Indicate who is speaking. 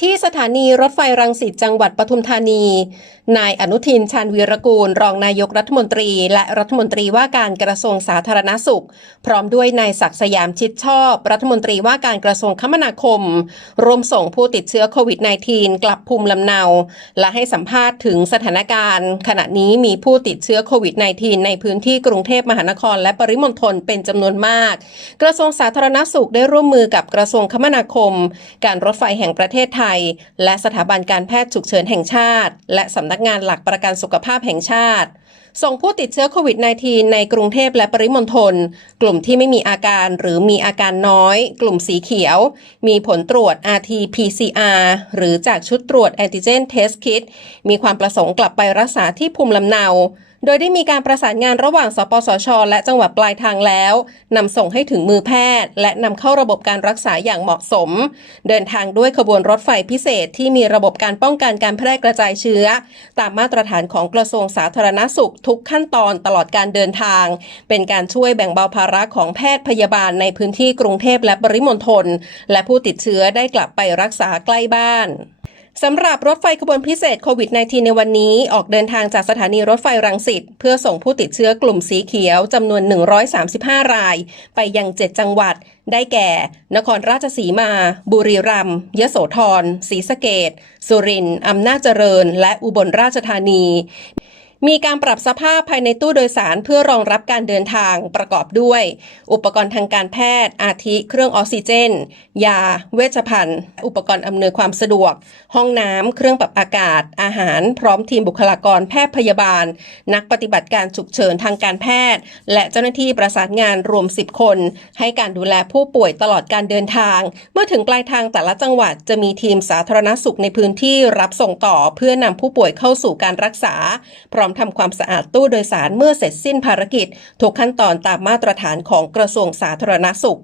Speaker 1: ที่สถานีรถไฟรังสิตจังหวัดปทุมธานี นายอนุทินชาญวีรกูล รองนายกรัฐมนตรี และรัฐมนตรีว่าการกระทรวงสาธารณสุข พร้อมด้วยนายศักดิ์สยามชิดชอบ รัฐมนตรีว่าการกระทรวงคมนาคมร่วมส่งผู้ติดเชื้อโควิด -19 กลับภูมิลำเนา และให้สัมภาษณ์ถึงสถานการณ์ ขณะนี้มีผู้ติดเชื้อโควิด -19 ในพื้นที่กรุงเทพมหานคร และปริมณฑลเป็นจำนวนมาก กระทรวงสาธารณสุขได้ร่วมมือกับกระทรวงคมนาคม การรถไฟแห่งประเทศไทยและสถาบันการแพทย์ฉุกเฉินแห่งชาติ และสำนักงานหลักประกันสุขภาพแห่งชาติ ส่งผู้ติดเชื้อโควิด -19 ในกรุงเทพและปริมณฑลกลุ่มที่ไม่มีอาการหรือมีอาการน้อย กลุ่มสีเขียว มีผลตรวจ RT-PCR หรือจากชุดตรวจ Antigen Test Kit มีความประสงค์กลับไปรักษาที่ภูมิลำเนา โดยได้มีการประสานงานระหว่างสปสช และจังหวัดปลายทางแล้วนำส่งให้ถึงมือแพทย์ และนำเข้าระบบการรักษาอย่างเหมาะสม เดินทางด้วยขบวนรถไฟพิเศษที่มีระบบการป้องกันการแพร่กระจายเชื้อ ตามมาตรฐานของกระทรวงสาธารณสุขทุกขั้นตอนตลอดการเดินทาง เป็นการช่วยแบ่งเบาภาระของแพทย์พยาบาลในพื้นที่กรุงเทพและปริมณฑลและผู้ติดเชื้อได้กลับไปรักษาใกล้บ้าน สำหรับรถไฟขบวนพิเศษโควิด -19 ในวันนี้ ออกเดินทางจากสถานีรถไฟรังสิตเพื่อส่งผู้ติดเชื้อกลุ่มสีเขียวจำนวน 135 ราย ไปยัง 7 จังหวัด ได้แก่ นครราชสีมา บุรีรัมย์ยโสธรศรีสะเกดสุรินทร์อำนาจเจริญ และอุบลราชธานี มีการปรับสภาพภายในตู้โดยสารเพื่อรองรับการเดินทางประกอบด้วย อุปกรณ์ทางการแพทย์ อาทิ เครื่องออกซิเจน ยา เวชภัณฑ์ อุปกรณ์อำนวยความสะดวก ห้องน้ำ เครื่องปรับอากาศ อาหาร พร้อมทีมบุคลากรแพทย์พยาบาล นักปฏิบัติการฉุกเฉินทางการแพทย์ และเจ้าหน้าที่ประสานงานรวม 10 คน ให้การดูแลผู้ป่วยตลอดการเดินทาง เมื่อถึงปลายทางแต่ละจังหวัดจะมีทีมสาธารณสุขในพื้นที่รับส่งต่อเพื่อนำผู้ป่วยเข้าสู่การรักษาพร้อมมทำความสะอาดตู้โดยสารเมื่อเสร็จสิ้นภารกิจทุกขั้นตอนตามมาตรฐานของกระทรวงสาธารณสุข